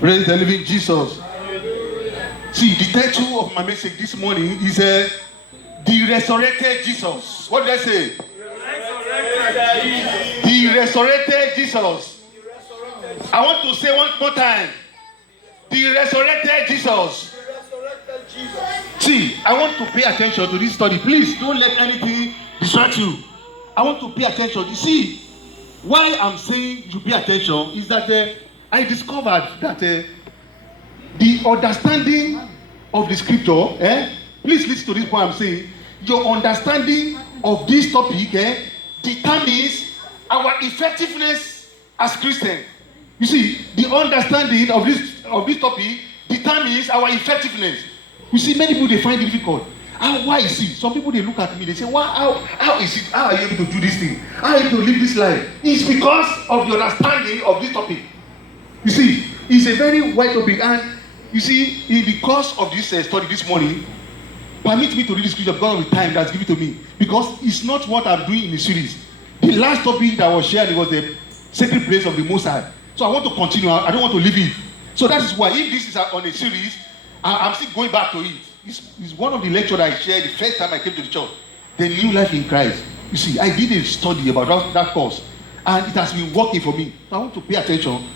Praise the living Jesus. See, the title of my message this morning is the resurrected Jesus. What did I say? The resurrected Jesus. I want to say one more time. The resurrected Jesus. See, I want to pay attention to this study. Please don't let anything distract you. I want to pay attention. You see, why I'm saying you pay attention is that I discovered that the understanding of the scripture, please listen to this point I'm saying. Your understanding of this topic determines our effectiveness as Christians. You see, the understanding of this topic determines our effectiveness. You see, many people they find it difficult. Why is it? Some people they look at me, they say, how is it? How are you able to do this thing? How are you able to live this life? It's because of the understanding of this topic. You see, it's a very wide topic, and you see, in the course of this study this morning, permit me to read the scripture because of the time that's given to me. Because it's not what I'm doing in the series. The last topic that was shared was the sacred place of the Most High. So I want to continue. I don't want to leave it. So that is why, if this is on a series, I'm still going back to it. It's one of the lectures I shared the first time I came to the church. The new life in Christ. You see, I did a study about that course, and it has been working for me. So I want to pay attention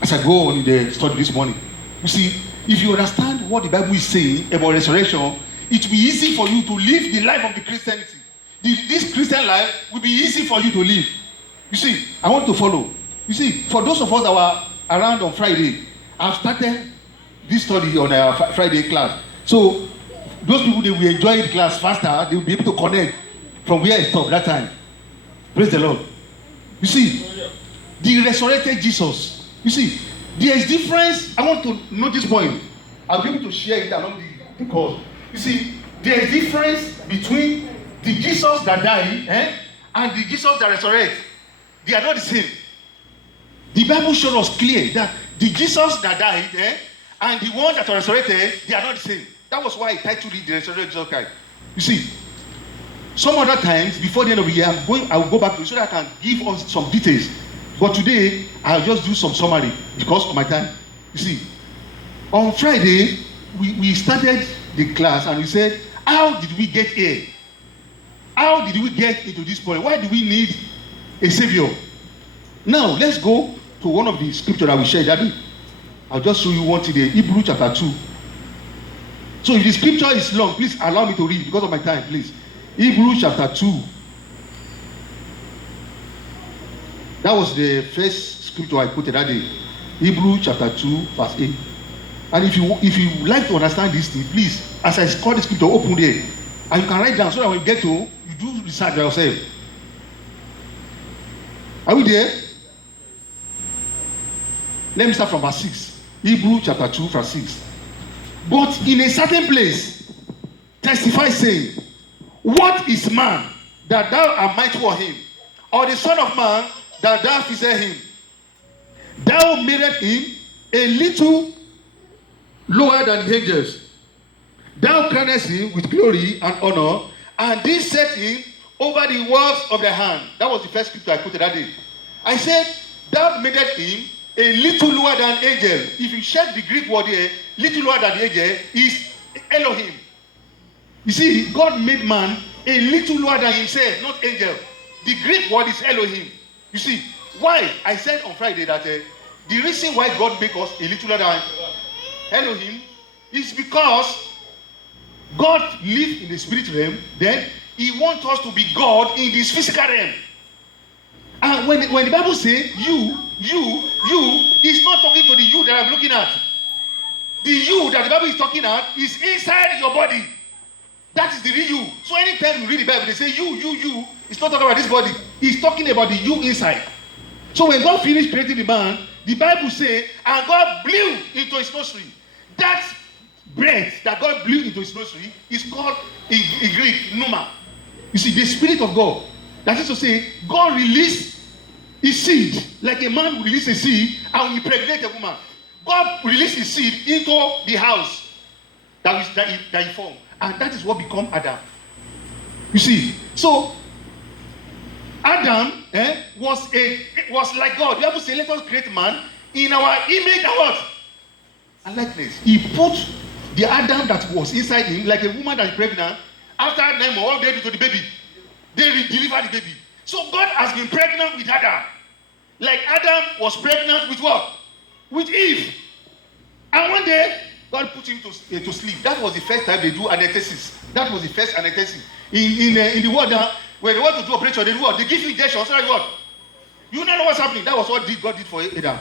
as I go on in the study this morning. You see, if you understand what the Bible is saying about resurrection, it will be easy for you to live the life of the Christianity. This Christian life will be easy for you to live. You see, I want to follow. You see, for those of us that were around on Friday, I've started this study on our Friday class. So those people that will enjoy the class faster, they will be able to connect from where I stopped that time. Praise the Lord. You see, the resurrected Jesus. You see, there is difference. I want to note this point. I'll be able to share it along the course. You see, there is difference between the Jesus that died and the Jesus that resurrected. They are not the same. The Bible shows us clear that the Jesus that died and the one that resurrected, they are not the same. That was why I titled it the resurrected Jesus Christ. You see, some other times before the end of the year, I will go back to it so that I can give us some details. But today, I'll just do some summary because of my time. You see, on Friday, we started the class and we said, how did we get here? How did we get into this point? Why do we need a savior? Now, let's go to one of the scriptures that we shared that day. I'll just show you one today, Hebrews chapter 2. So if the scripture is long, please allow me to read because of my time, please. Hebrews chapter 2. That was the first scripture I quoted that day. Hebrews chapter 2, verse 8. And if you like to understand this thing, please, as I call the scripture, open there. And you can write down so that when you get to, you do research by yourself. Are we there? Let me start from verse 6. Hebrews chapter 2, verse 6. But in a certain place, testify saying, what is man that thou art mindful of him? Or the son of man that thou fearest him? Thou madest him a little lower than the angels. Thou crownest him with glory and honor, and didst set him over the works of thy hand. That was the first scripture I quoted that day. I said, thou madest him a little lower than angel. If you check the Greek word here, little lower than the angel is Elohim. You see, God made man a little lower than himself, not angel. The Greek word is Elohim. You see, why? I said on Friday that the reason why God made us a little lower than Elohim is because God lives in the spirit realm, then he wants us to be God in this physical realm. And when the Bible says you, is not talking to the you that I'm looking at. The you that the Bible is talking at is inside your body. That is the real you. So anytime you read the Bible, they say you. It's not talking about this body. It's talking about the you inside. So when God finished creating the man, the Bible says, and God blew into his nostril. That breath that God blew into his nostril is called in Greek pneuma. You see, the spirit of God. That is to say, God released his seed, like a man will release a seed and will impregnate a woman. God released his seed into the house that he formed. And that is what become Adam. You see, so Adam was like God. The Bible says, let us create man in our image and what? And likeness. He put the Adam that was inside him, like a woman that is pregnant. After 9 months, what they do to the baby? They deliver the baby. So God has been pregnant with Adam. Like Adam was pregnant with what? With Eve. And one day, God put him to sleep. That was the first time they do anesthesis. That was the first anesthesis. In the world now, when they want to do operation, they do what? They give you injection. So that what? You don't know what's happening. That was what God did for Adam.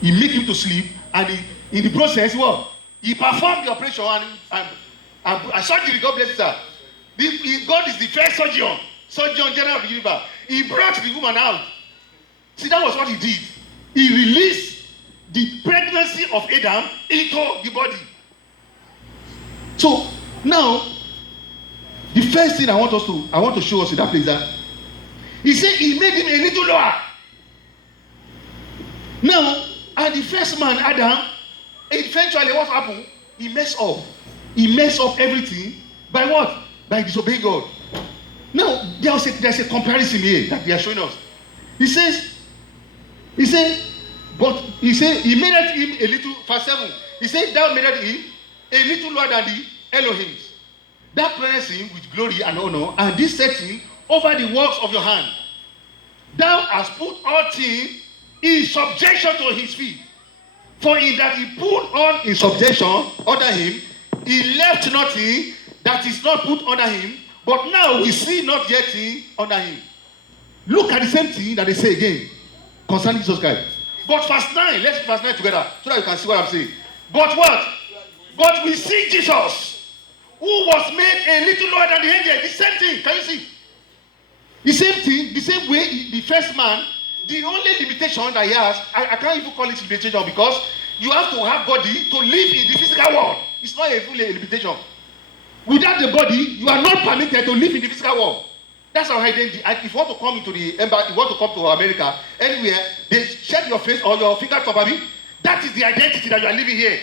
He made him to sleep, and in the process, what? He performed the operation and surgery. God bless you, sir. God is the first surgeon general of the universe. He brought the woman out. See, that was what he did. He released the pregnancy of Adam into the body. So now, the first thing I want to show us in that place that he said he made him a little lower. Now, and the first man, Adam, eventually what happened? He messed up. He messed up everything by what? By disobeying God. Now, there's a comparison here that they are showing us. He made him a little, verse 7. He said, thou made him a little lower than the Elohims. Thou crownest him with glory and honor, and this set him over the works of your hand. Thou hast put all things in subjection to his feet. For in that he put on in subjection under him, he left nothing that is not put under him, but now we see not yet thing under him. Look at the same thing that they say again concerning Jesus Christ. But verse 9, let's read verse 9 together so that you can see what I'm saying. But what? But we see Jesus, who was made a little lower than the angel. The same thing. Can you see? The same thing, the same way the first man, the only limitation that he has, I can't even call it limitation because you have to have body to live in the physical world. It's not a full limitation. Without the body, you are not permitted to live in the physical world. That's our identity. If you want to come into the embassy, you want to come to America, anywhere, they check your face or your finger top, that is the identity that you are living here.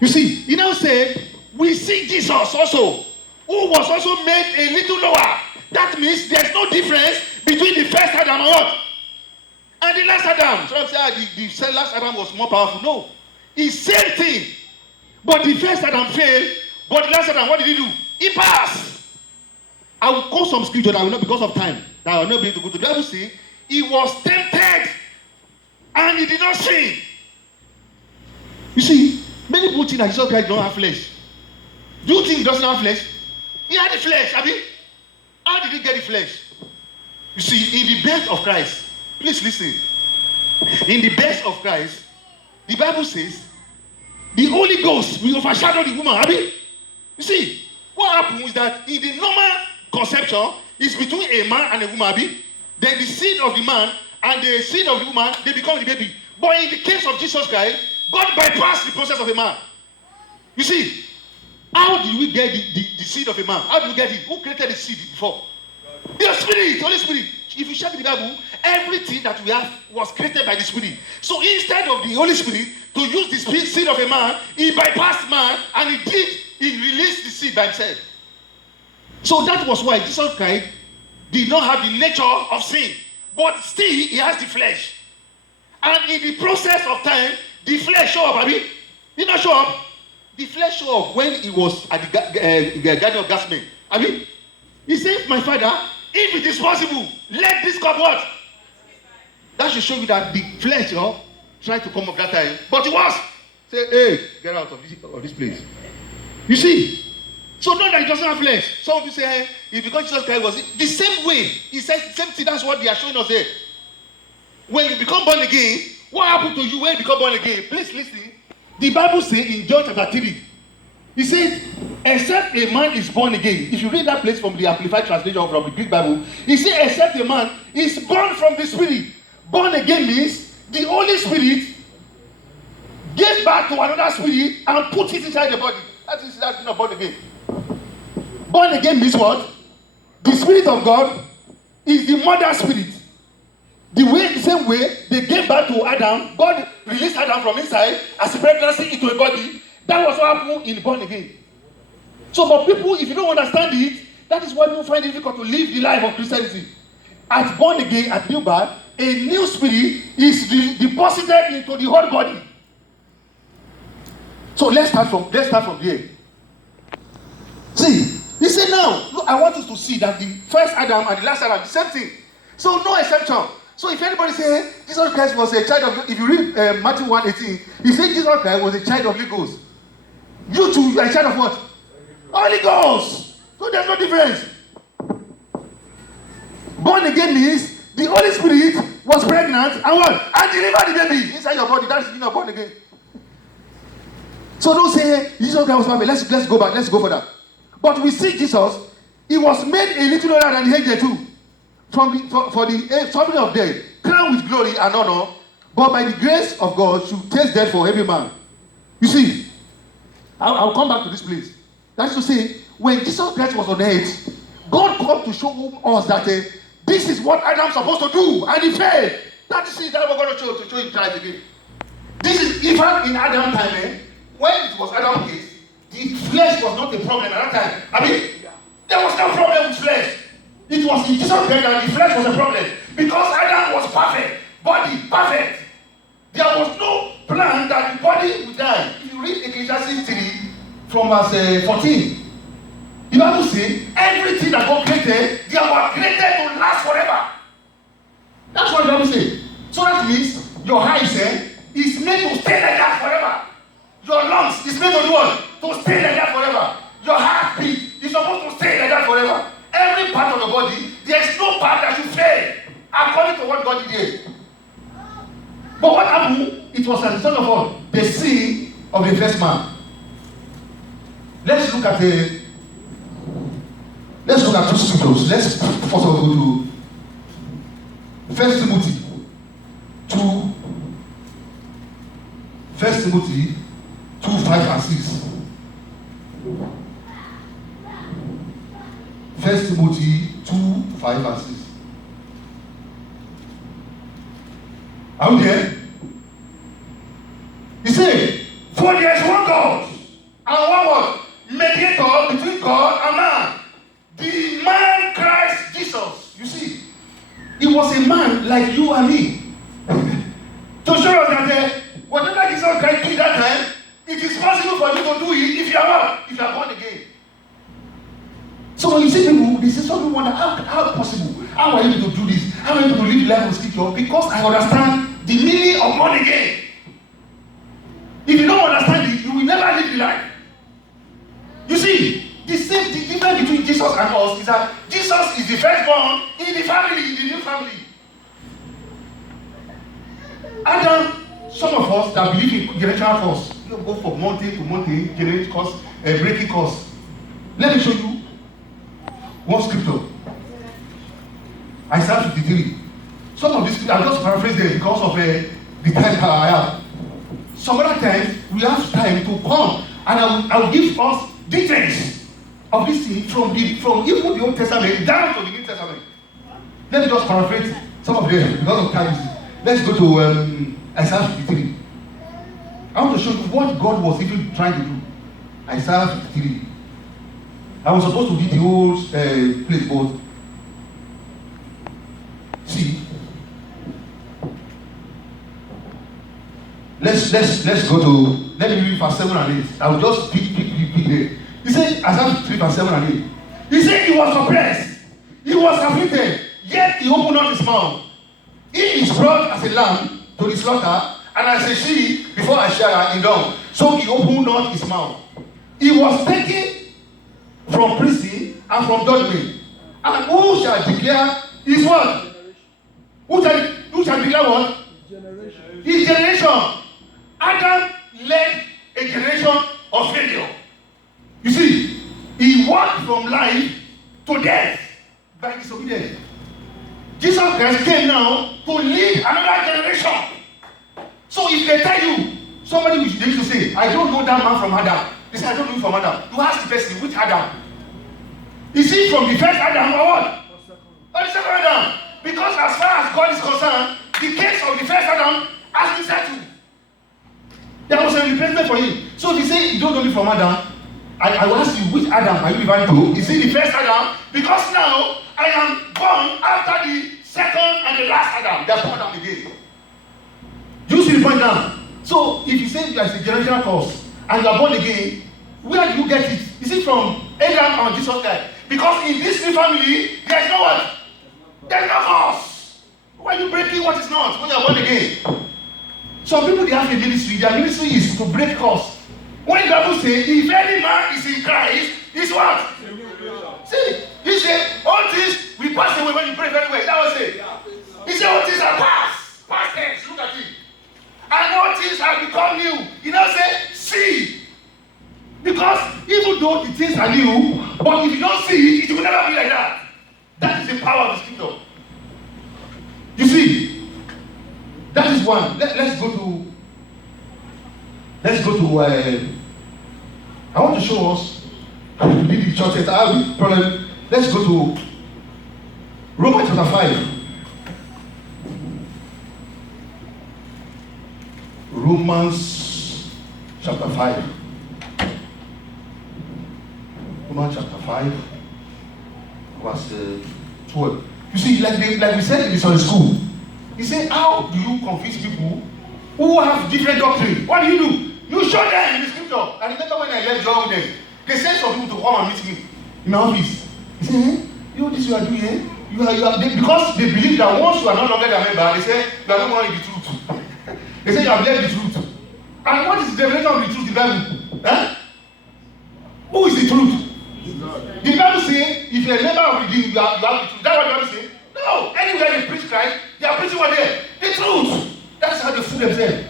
You see, he now said, we see Jesus also, who was also made a little lower. That means there's no difference between the first Adam and what? And the last Adam. So I'm saying the last Adam was more powerful. No. It's same thing. But the first Adam failed. But the last Adam, what did he do? He passed. I will quote some scripture that I will not, because of time, that I will not be able to go to. The Bible says, he was tempted and he did not sin. You see, many people think that Jesus Christ don't have flesh. Do you think he doesn't have flesh? He had the flesh. How did he get the flesh? You see, in the birth of Christ, please listen. In the birth of Christ, the Bible says, the Holy Ghost will overshadow the woman. You see, what happens is that in the normal conception, it's between a man and a woman. Then the seed of the man and the seed of the woman, they become the baby. But in the case of Jesus Christ, God bypassed the process of a man. You see, how did we get the seed of a man? How did we get it? Who created the seed before? The Spirit, the Holy Spirit. If you check the Bible, everything that we have was created by the Spirit. So instead of the Holy Spirit to use the seed of a man, he bypassed man and he released the seed by himself. So that was why Jesus Christ did not have the nature of sin. But still, he has the flesh. And in the process of time, the flesh show up. Did not show up. The flesh show up when he was at the Garden of Gethsemane. He said, my Father, if it is possible, let this cup what? That should show you that the flesh, tried to come up that time. But it was. Say, hey, get out of this place. You see? So not that he doesn't have flesh. Some of you say, hey, if because Jesus Christ was the same way. He says the same thing. That's what they are showing us here. When you become born again, what happened to you when you become born again? Please listen. The Bible says in John chapter 3, he says, except a man is born again. If you read that place from the Amplified Translation from the Greek Bible, he says, except a man is born from the Spirit. Born again means the Holy Spirit gave back to another spirit and put it inside the body. That's not born again. Born again means what? The Spirit of God is the mother spirit. The same way they gave back to Adam, God released Adam from inside as a pregnancy into a body. That was what happened in born again. So, but people, if you don't understand it, that is why people find it difficult to live the life of Christianity. at born again, at new birth, a new spirit is deposited into the whole body. So let's start from there. See, he said now, look, I want us to see that the first Adam and the last Adam, the same thing. So no exception. So if anybody say, hey, Jesus Christ was a child of, if you read Matthew 1:18, he said Jesus Christ was a child of Holy Ghost. You too, you are a child of what? Holy Ghost. So there's no difference. Born again means the Holy Spirit was pregnant and what? And delivered the baby inside your body. That's you born again. So don't say, hey, Jesus Christ was perfect. Let's go back. Let's go for that. But we see Jesus, he was made a little lower than the angel too. For the suffering of death, crowned with glory and honor, but by the grace of God should taste death for every man. You see, I'll come back to this place. That's to say, when Jesus Christ was on earth, God called to show us that this is what Adam's supposed to do, and he failed. That is that we're going to show in Christ again. This is even in Adam's time, when it was Adam's case, the flesh was not a problem at that time. I mean, there was no problem with flesh. It was in Jesus Christ that the flesh was a problem. Because Adam was perfect, body perfect. There was no plan that the body would die. If you read Ecclesiastes 3 from verse 14, the Bible says everything that God created, they were created to last forever. That's what the Bible says. So that means your eyes is made to stay like that forever. Your lungs is made to do what? To stay like that forever. Your heartbeat is supposed to stay like that forever. Every part of the body, there is no part that should fail according to what God did. But what happened? It was as a result of what? The sin of the first man. Let's look at two scriptures. Let's first of all go to 1 Timothy 2. 1 Timothy 2, 5 and 6. 1 Timothy 2, 5 and 6. Are we there? He said, for there is one God and one what? Mediator between God and man. The man Christ Jesus. You see, he was a man like you and me. To show us that whatever Jesus Christ did that time, it is possible for you to do it if you are what? If you are born again. So when you see people, they say, some people wonder, how possible? How are you able to do this? How are you able to live the life of scripture? Because I understand the meaning of born again. If you don't understand it, you will never live the life. You see, the difference between Jesus and us is that Jesus is the firstborn in the family, in the new family. Adam, some of us that believe in generational curse, you go from mountain to mountain, generate curse, breaking curse. Let me show you one scripture. Isaiah 53. Some of these, I'll just paraphrase them because of the time I have. Some other times, we have time to come and I will give us details of this thing from even the Old Testament down to the New Testament. Let me just paraphrase some of them because of time. Let's go to Isaiah 53. I want to show you what God was even trying to do. Isaiah 53. I was supposed to read the whole place, but see. Let's go to, let me read verse 7 and 8. I will just pick there. He said, Isaiah 53 verse 7 and 8. He said he was oppressed, he was afflicted, yet he opened not his mouth. He is brought as a lamb to the slaughter, and as a sheep before a shearer in dung. So he opened not his mouth. He was taken from prison and from judgment. And who shall declare his what? Who shall declare what? His generation. Adam led a generation of failure. You see, he walked from life to death by disobedience. Jesus Christ came now to lead another generation. So if they tell you, somebody they used to say, I don't know that man from Adam. They say, I don't know him from Adam. You ask the person, which Adam? Is he from the first Adam or what? Or the second Adam? Because as far as God is concerned, the case of the first Adam has been settled. There was a replacement for him. So if you say you don't know me from Adam, I will ask you, which Adam are you referring to? Is it the first Adam? Because now I am born after the second and the last Adam. That's born down again. Do you see the point now? So if you say there is a generational curse and you are born again, where do you get it? Is it from Abraham or Jesus Christ? Because in this new family, there is no what? There is no curse. Why are you breaking what is not when you are born again? Some people, they have a ministry. Their ministry is to break curse. When the Bible says, if any man is in Christ, is what? See, he said, all things will pass away when you pray very well. That was it. He said, all things are past. Past tense. Look at it. And all things have become new. He now said, see. Because even though the things are new, but if you don't see it, it will never be like that. That is the power of the scripture. You see, that is one. Let's go to. I want to show us. I will lead the church. I have a problem. Let's go to Romans chapter 5. Romans chapter 5. Romans chapter 5, verse 12. You see, like we said in Sunday school, he said, how do you convince people who have different doctrine? What do? You show them in the scripture. And remember when I left John there, they sent some people to come and meet me in my office. He said, you know this you are doing, eh? Because they believe that once you are no longer their member, they say you are no more in the truth. They say you have left the truth. And what is the definition of the truth in the Bible? Eh? Who is the truth? The Bible says, if you're a member of the you have the truth. That's what the Bible says. No, anywhere they preach Christ, they are preaching what they the truth. That's how they fool themselves.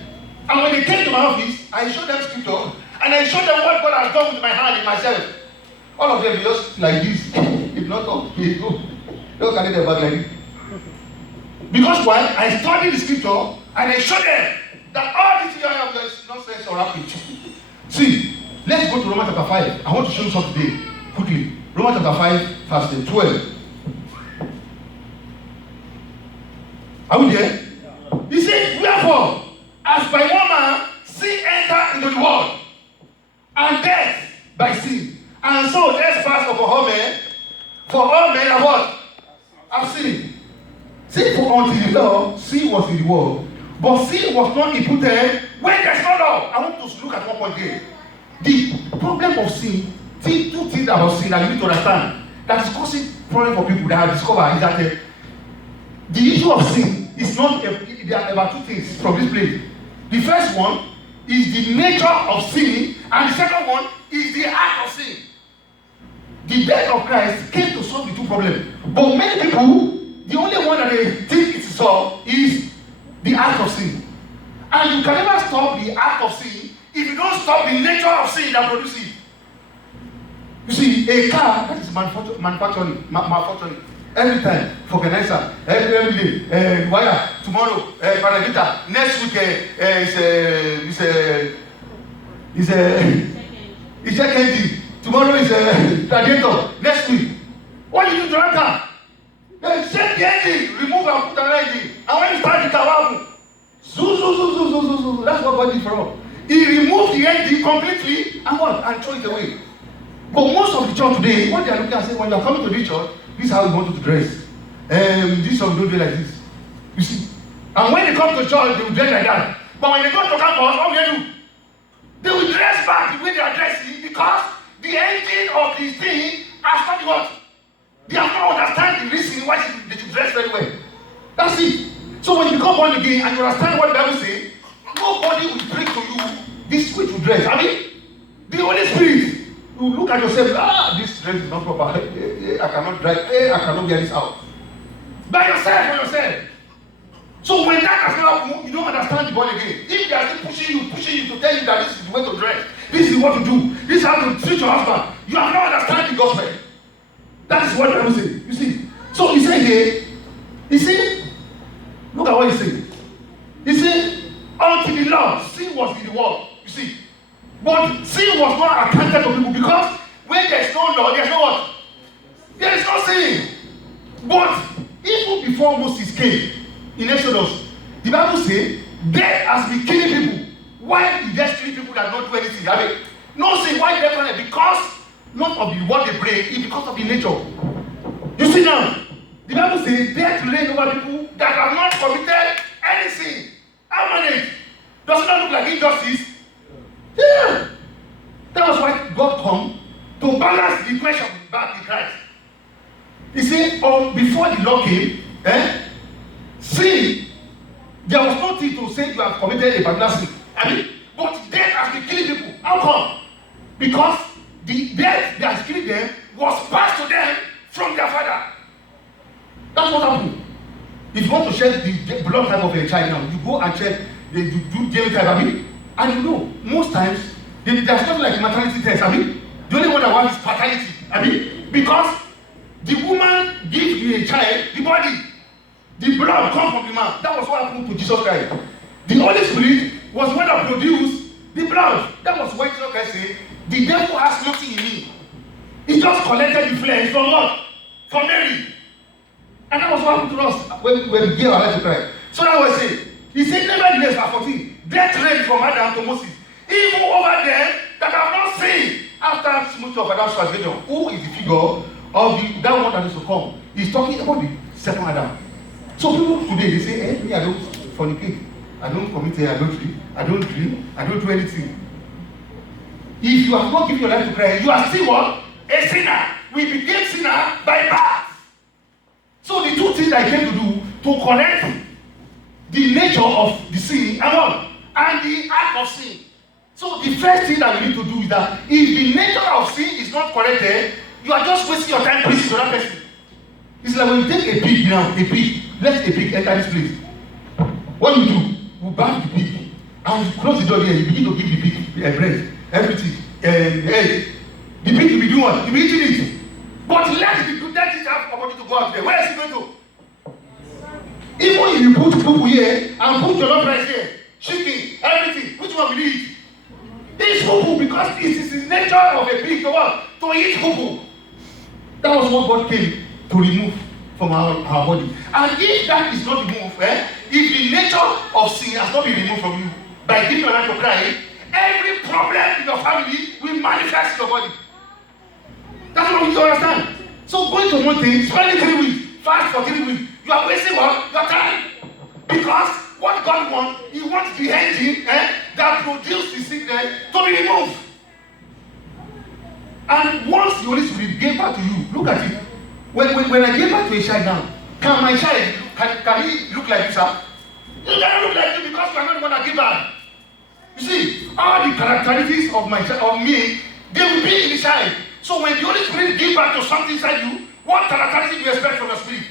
And when they came to my office, I showed them scripture, and I showed them what God has done with my hand in myself. All of them just like this. If not talk, they go. Don't carry their bag like this. Because why? I studied the scripture, and I showed them that all this area of is nonsense or rapid. See, let's go to Romans chapter 5. I want to show you something today. Quickly. Romans chapter 5, verse 12. Are we there? He said, wherefore, as by one man sin entered into the world, and death by sin, and so death passed upon all men, for all men are what? Have sinned. See, for until the law, sin was in the world, but sin was not imputed when there's no law. I want to look at one point here. The problem of sin, two things about sin that you need to understand that is causing problem for people that have discovered is that the issue of sin is not there are about two things from this place. The first one is the nature of sin, and the second one is the act of sin. The death of Christ came to solve the two problems. But many people, the only one that they think is solved is the act of sin. And you can never stop the act of sin if you don't stop the nature of sin that produces it. You see, a car that is manufacturing. Every time, Vulcanizer, every day, wire, tomorrow, Paragita, next week is check engine, tomorrow is radiator, next week. What do you do to that car? Check the engine, remove and put another engine, and when you start the car, zoo. That's what God did for us. He removed the engine completely and what? And throw it away. But most of the church today, what they are looking at saying, when you are coming to this church, this is how we want you to dress. This one don't do like this. You see? And when they come to church, they will dress like that. But when they go to campus, what will they do? They will dress back the way they are dressing because the engine of this thing has not what? They have not understand the reason why they should dress very well. That's it. So when you become born again and you understand what the Bible says, nobody will bring to you this way to dress. I mean, the Holy Spirit. You look at yourself, this dress is not proper. I cannot drive. I cannot get this out. By yourself, for yourself. So when that has not happened, you don't understand the body again. If they are still pushing you to tell you that this is the way to dress, this is what to do, this is how to treat your husband, you have not understand the gospel. That is what the Bible says. You see. So he said here, he said, look at what he said. He said, until the law, sin was in the world. You see. But sin was not accounted to people because when there is no law, there is no what? There is no sin. But even before Moses came in Exodus, the Bible says death has been killing people. Why did death kill people that don't do anything? I mean, no sin. Why death? Because not of the what they break, it's because of the nature. You see now, the Bible says death reigns over people that have not committed any sin. How many? Does it not look like injustice? Yeah. That was why God come to balance the equation back in Christ. He said, before the law came, sin, there was nothing to say you have committed a particular sin. But death has been killing people. How come? Because the death that is killing them was passed to them from their father. That's what happened. If you want to check the blood type of a child now, you go and check the DNA type, and you know, most times, there's nothing like maternity test, the only one that wants is paternity, because the woman gives the child the body, the blood comes from the man. That was what happened to Jesus Christ. The Holy Spirit was the one that produced the blood. That was why Jesus Christ said, the devil has nothing in me. He just collected the flesh from what? From Mary. And that was what happened to us when we gave our life to Christ. So that was it. He said, nevertheless, verse 14, death reigned from Adam to Moses, even over them that have not sinned after smooth of Adam's transgression. Who is the figure of that one that is to come? He's talking about the second Adam. So people today, they say, me, I don't fornicate, I don't commit adultery, I don't drink, I don't do anything. If you have not given your life to Christ, you are still what? A sinner. We became sinner by birth. So the two things I came to do, to correct the nature of the sin and what? And the act of sin. So the first thing that we need to do is that if the nature of sin is not corrected, you are just wasting your time preaching to that person. It's like when you take a pig now, let a pig enter this place. What do? You bath the pig and you close the door here, you begin to give the pig bread, everything, egg. The pig will be doing what? You will be eating it. But let it have opportunity to go out there. Where is he going to? Even if you put people here and put your love rice here, chicken, everything, which one will you eat? Eat poo because it is the nature of a pig to what? To eat poo. That was what God came to remove from our body. And if that is not removed, if the nature of sin has not been removed from you by giving your life to Christ, every problem in your family will manifest in your body. That's what we need to understand. So going to one thing, spending 3 weeks, fast for 3 weeks, you are wasting what? Your time. Because what God wants, He wants the engine that produces the sickness to be removed. And once the Holy Spirit gave back to you, look at it. When I gave back to a child now, can my child, can he look like you, sir? He cannot look like you because you are not the one that gave back. You see, all the characteristics of me, they will be in the child. So when the Holy Spirit gives back to something inside you, what characteristics do you expect from the Spirit?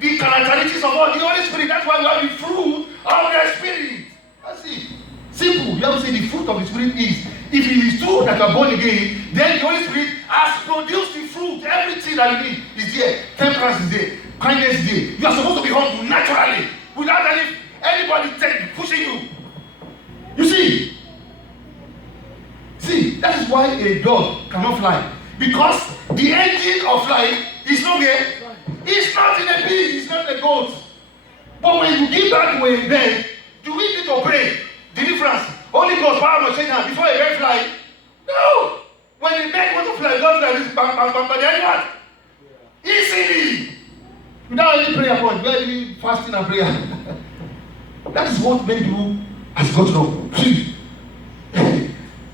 The characteristics of what? The Holy Spirit. That's why we have the fruit of the Spirit. That's it. Simple. You have to say the fruit of the Spirit is, if it is true that you are born again, then the Holy Spirit has produced the fruit. Everything that you need is there. Temperance is there. Kindness is there. You are supposed to be humble naturally, without anybody pushing you. You see? See, that is why a dog cannot fly. Because the engine of flight is not there. It's not in a pig, it's not in a goat. But when you give that to a bird, do we need to pray? The difference. Holy Ghost, power machine hand before a bird fly. No! When the bird wants to fly, don't like this, bang, bang, bang, but then what? Easily. Without any prayer point, very fasting and prayer. That is what many people has got wrong. See,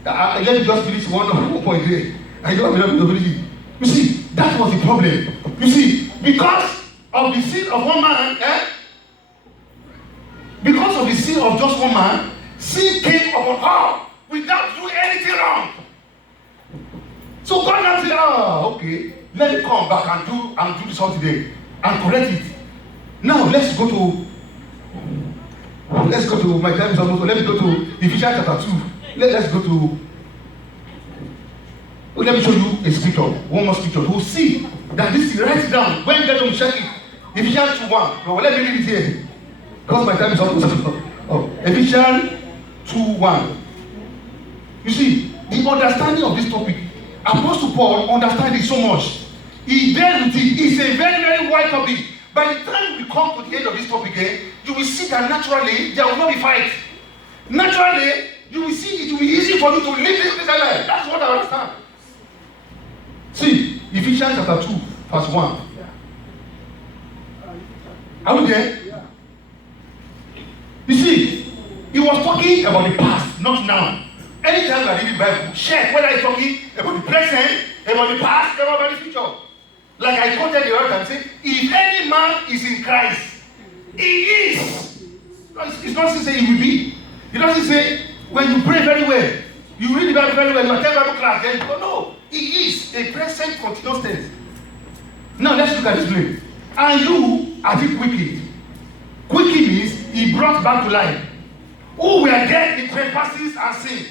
let me just finish one point here. I don't have enough to finish it. You see, that was the problem. You see, because of the sin of one man, because of the sin of just one man, sin came upon all without doing anything wrong. So God now said, okay, let me come back and do this all today and correct it. Now let's go to my time is almost. Let me go to Ephesians chapter 2. Let's go to. Let me show you a scripture, one more scripture. We'll see that this is right down. When you get to check it, Ephesians 2:1. Well, let me read it here. Because my time is almost. Ephesians 2:1. You see, the understanding of this topic, Apostle Paul understands it so much. He dealt with it. It's a very, very wide topic. By the time we come to the end of this topic, you will see that naturally there will not be fight. Naturally, you will see it will be easy for you to live this Christian life. That's what I understand. See, Ephesians chapter 2, verse 1. Are we there? Yeah. You see, he was talking about the past, not now. Anytime you are reading the Bible, check whether he's talking about the present, about the past, about the future. Like I quoted the other time, say, if any man is in Christ, he is. It's not to say he will be. It doesn't say when you pray very well, you read the Bible very well, you attend Bible class, then you go, no, he is a present continuous tense. Now let's look at this place. And you are the wicked. Wicked means he brought back to life. Who were dead in trespasses and sin.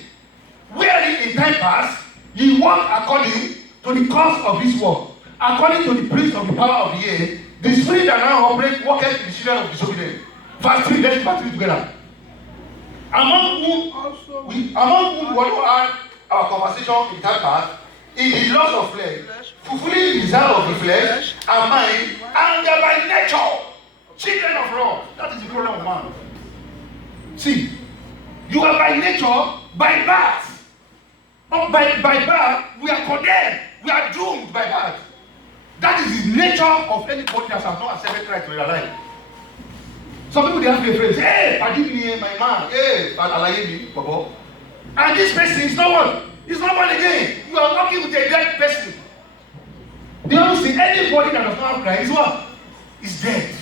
Wherein in time past, ye walked according to the course of this world, according to the prince of the power of the air, the spirit that now operates worketh in the children of disobedience. Verse 3, let's back to it together. Among whom we had our conversation in time past, in the lust of flesh, fulfilling the desire of the flesh and mind, and they by nature children of wrath. That is the problem of man. See, you are by nature, by birth. By birth, we are condemned. We are doomed by birth. That is the nature of anybody that has not accepted Christ in their life. Some people, they have to be afraid. Say, hey, forgive me, my man. Hey, alaye me, Bobo. And this person is not what? He's not born again. You are working with a dead person. The Bible says anybody that does not have Christ is what? Is dead.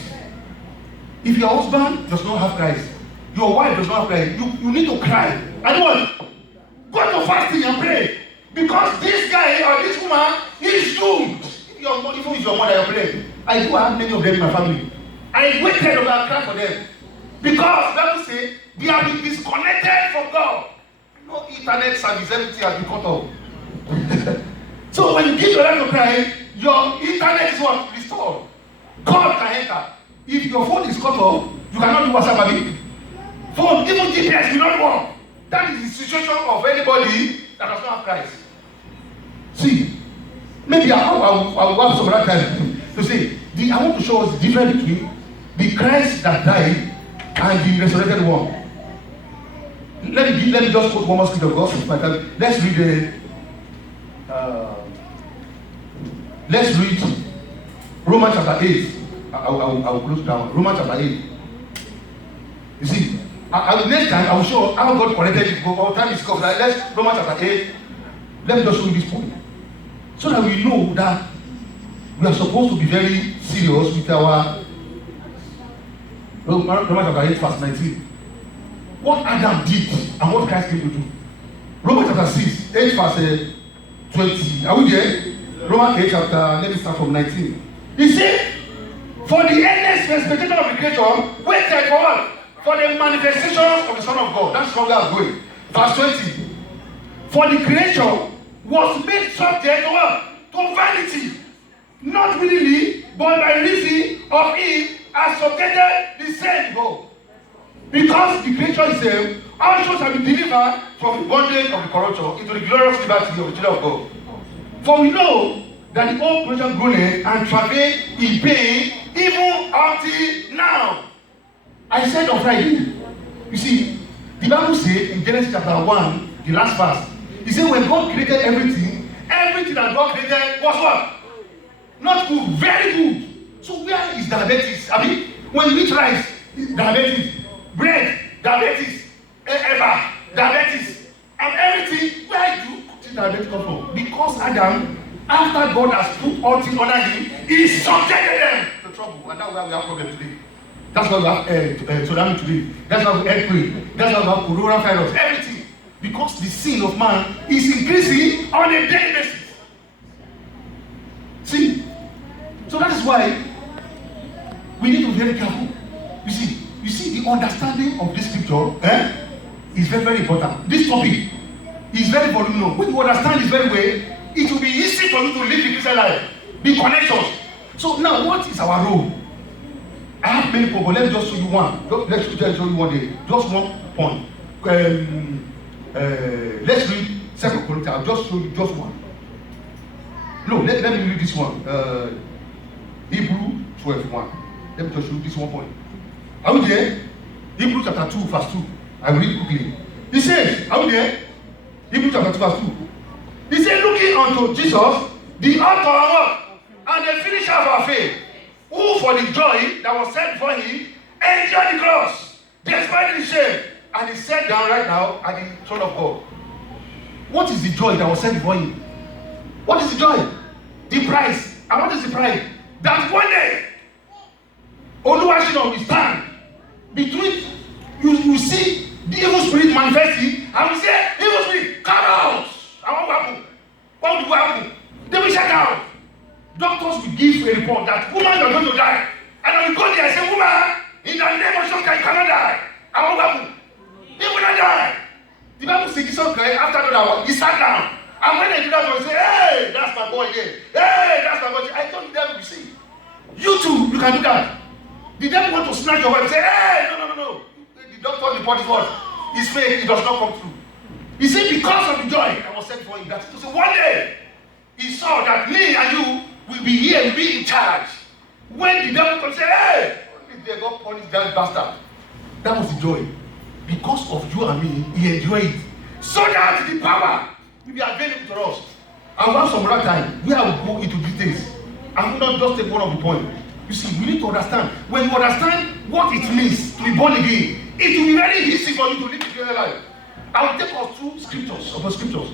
If your husband does not have Christ, your wife does not have Christ, you need to cry. And what? Go to fasting and pray. Because this guy or this woman is doomed. If your mother, your parent, I do have many of them in my family. I waited and I cried for them. Because the Bible says they have been disconnected from God. No internet service, everything has been cut off. So when you give your life to Christ, your internet is what? Restored. God can enter. If your phone is cut off, you cannot do WhatsApp. Phone, even GPS will not work. That is the situation of anybody that does not have Christ. See, maybe I will have some other time to say, I want to show us the difference between the Christ that died and the resurrected one. Let me just quote one more scripture of God. Let's read Romans chapter 8. I will close down. Romans chapter 8. You see, next time I will show how God connected it. Our time is covered. Let's Romans chapter 8. Let me just show you this point, so that we know that we are supposed to be very serious with our Romans chapter 8 verse 19. What Adam did and what Christ came to do. Romans chapter 6, 8 verse 20. Are we there? Romans 8 chapter, let me start from 19. He said, for the endless expectation of the creature waited for what? For the manifestations of the Son of God. That's how we are going. Verse 20. For the creation was made subject to what? To vanity. Not willingly, but by reason of him as subjected the same God. Because the creature itself also shall be delivered from the bondage of the corruption into the glorious liberty of the children of God. For we know that the old creation groaneth and travail in pain even until now. I said on Friday, you see, the Bible says in Genesis chapter 1, the last verse, he said when God created everything that God created was what? Not good, very good. So where is diabetes? I mean, when you eat rice, diabetes, bread, diabetes, ever, diabetes, and everything, where do diabetes come from? Because Adam, after God has put all things under him, he subjected them to trouble. And that's why we have problem today. That's why we have tsunami today. That's why we have earthquake. That's why we have coronavirus. Everything. Because the sin of man is increasing on a daily basis. See? So that is why we need to be very careful. You see the understanding of this scripture is very, very important. This topic is very voluminous. When you understand this very well, it will be easy for you to live the Christian life. Be connected. So now, what is our role? I have many people, but let me just show you one. Let's just show you one day. Just one point. Let's read 2 Corinthians. I'll just show you just one. No, let me read this one. Hebrew 12:1. Let me just show you this one point. Are we there? Hebrew chapter 2, verse 2. I will read quickly. He says, are we there? Hebrew chapter 2, verse 2. He said, looking unto Jesus, the author and the finisher of our faith, who for the joy that was set before him endured the cross, despite the shame, and he sat down right now at the throne of God. What is the joy that was set before him? What is the joy? The price. And what is the price? That one day, Oluwashina will stand between you see the evil spirit manifesting, and we say, evil spirit, come out! And what will happen? What will happen? They will shut down. Doctors will give a report that woman is going to die. And I will go there and say, woman, in the name of Jesus, you cannot die. And what will happen? They will not die. The Bible says, after that one, he sat down. And when they do that, they say, hey, that's my boy again. Hey, that's my boy. I told the devil, you see. You too, you can do that. The devil want to snatch your wife and say, hey, no. The doctor report is what? It's fake, it does not come true. He said, because of the joy that was set for him, that to say one day, he saw that me and you will be here, will be in charge. When the devil comes and say, hey, only they got punished that bastard. That was the joy. Because of you and me, he enjoyed it. So that the power will be available to us. And once some other time, we will go into details. I will not just take one of the points. You see, we need to understand. When you understand what it means to be born again, it will be very easy for you to live your life. I will take us through scriptures, upon scriptures.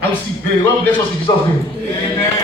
I will see. May God bless us in Jesus' name. Amen.